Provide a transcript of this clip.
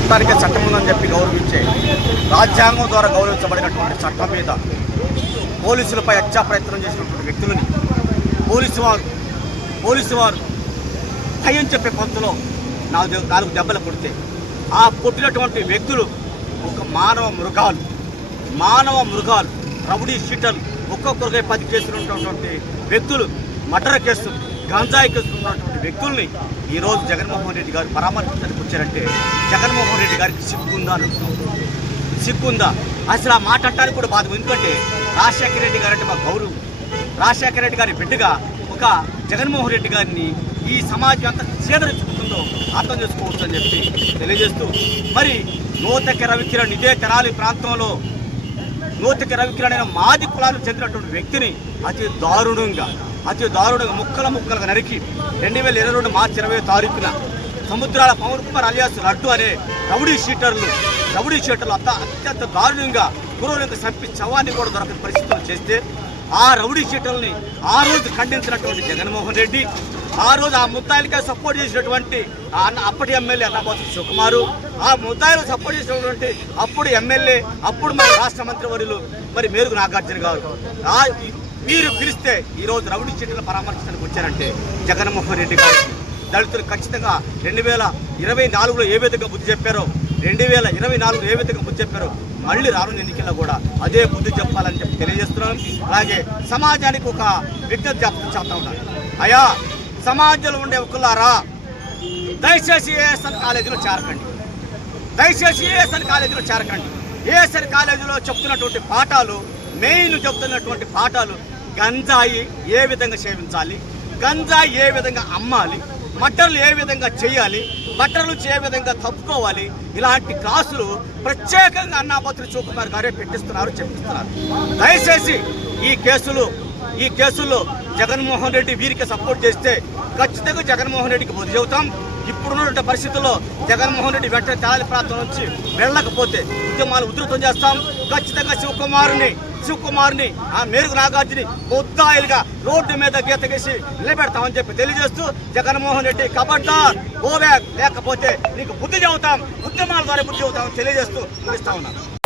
పెట్టడానికే చట్టం ఉందని చెప్పి గౌరవించే రాజ్యాంగం ద్వారా గౌరవించబడినటువంటి చట్టం మీద పోలీసులపై హత్యా ప్రయత్నం చేసినటువంటి వ్యక్తులని పోలీసు వారు భయం చెప్పే పంతులో నాలుగు దెబ్బలు కొడితే ఆ కొట్టినటువంటి వ్యక్తులు ఒక మానవ మృగాలు రౌడీ షీటర్లు ఒక్కొక్కరికై 10 కేసులు ఉన్నటువంటి వ్యక్తులు, మర్డర్ కేసులు, గంజాయి కేసులు ఉన్నటువంటి వ్యక్తుల్ని ఈరోజు జగన్మోహన్ రెడ్డి గారు పరామర్శించడానికి వచ్చారంటే జగన్మోహన్ రెడ్డి గారికి సిగ్గుందా? అసలు ఆ మాట అంటానికి కూడా బాధ. ఎందుకంటే రాజశేఖర రెడ్డి గారు అంటే మా గౌరవం. రాజశేఖర రెడ్డి గారి బిడ్డగా ఒక జగన్మోహన్ రెడ్డి గారిని ఈ సమాజం అంతా చేదరించుకుంటుందో అర్థం చేసుకోవచ్చు అని చెప్పి తెలియజేస్తూ, మరి నూతక రవికిరణ్ ఇదే తెనాలి ప్రాంతంలో నూతక రవికిరణ్ అయిన మాది కులాలకు చెందినటువంటి వ్యక్తిని అతి దారుణంగా ముక్కలుగా నరికి 2022 మార్చి 20వ తారీఖున సముద్రాల పవన్ కుమార్ అలియాస్ లడ్డు అనే రౌడీ షీటర్లు అత్యంత దారుణంగా గురువులకు చంపి శవాన్ని కూడా దొరకని పరిస్థితులు చేస్తే ఆ రౌడీ షీటర్లని ఆ రోజు ఖండించినటువంటి జగన్మోహన్ రెడ్డి, ఆ రోజు ఆ ముద్దాయిలకే సపోర్ట్ చేసినటువంటి అప్పటి ఎమ్మెల్యే అన్నాబోతు సుకుమారు, ఆ ముద్దాయిలకు సపోర్ట్ చేసినటువంటి అప్పుడు ఎమ్మెల్యే, అప్పుడు మరి రాష్ట్ర మంత్రివర్యులు మరి మేరుగు నాగార్జున గారు మీరు పిలిస్తే ఈరోజు రౌడీ షీటర్లు పరామర్శించడానికి వచ్చారంటే జగన్మోహన్ రెడ్డి గారు దళితులు ఖచ్చితంగా 2024లో ఏ విధంగా బుద్ధి చెప్పారో 2024లో ఏ విధంగా బుద్ధి చెప్పారో మళ్ళీ రానున్న ఎన్నికల్లో కూడా అదే బుద్ధి చెప్పాలని చెప్పి తెలియజేస్తున్నాను. అలాగే సమాజానికి ఒక విజ్ఞప్తి చేస్తా ఉన్నాను. అయ్యా, సమాజంలో ఉండే ఒకలారా దయచేసి ఏఎస్ఎన్ కాలేజీలో చేరకండి. ఏఎస్ఎన్ కాలేజీలో చెప్తున్నటువంటి పాఠాలు, గంజాయి ఏ విధంగా సేవించాలి, గంజాయి ఏ విధంగా అమ్మాలి, మటర్లు ఏ విధంగా చేయాలి, బట్టల నుంచి ఏ విధంగా తప్పుకోవాలి, ఇలాంటి క్లాసులు ప్రత్యేకంగా అన్నాబత్రి సుకుమార్ గారే చెప్పిస్తున్నారు. దయచేసి ఈ కేసుల్లో జగన్మోహన్ రెడ్డి వీరికి సపోర్ట్ చేస్తే ఖచ్చితంగా జగన్మోహన్ రెడ్డికి బుద్ధి చెబుతాం. ఇప్పుడున్న పరిస్థితుల్లో జగన్మోహన్ రెడ్డి వెంటనే తెనాలి ప్రాంతం నుంచి వెళ్ళకపోతే ఉద్యమాలు ఉధృతం చేస్తాం. ఖచ్చితంగా శివకుమార్ని ఆ మేరుగు నాగార్జుని ముద్దాయిలుగా రోడ్డు మీద గీత గీసి నిలబెడతామని చెప్పి తెలియజేస్తూ, జగన్మోహన్ రెడ్డి కబడ్డార్ గో బ్యాక్, లేకపోతే నీకు బుద్ధి చెబుతాం, ఉద్యమాల ద్వారా బుద్ధి చెబుతామని తెలియజేస్తూ ముగిస్తా ఉన్నాను.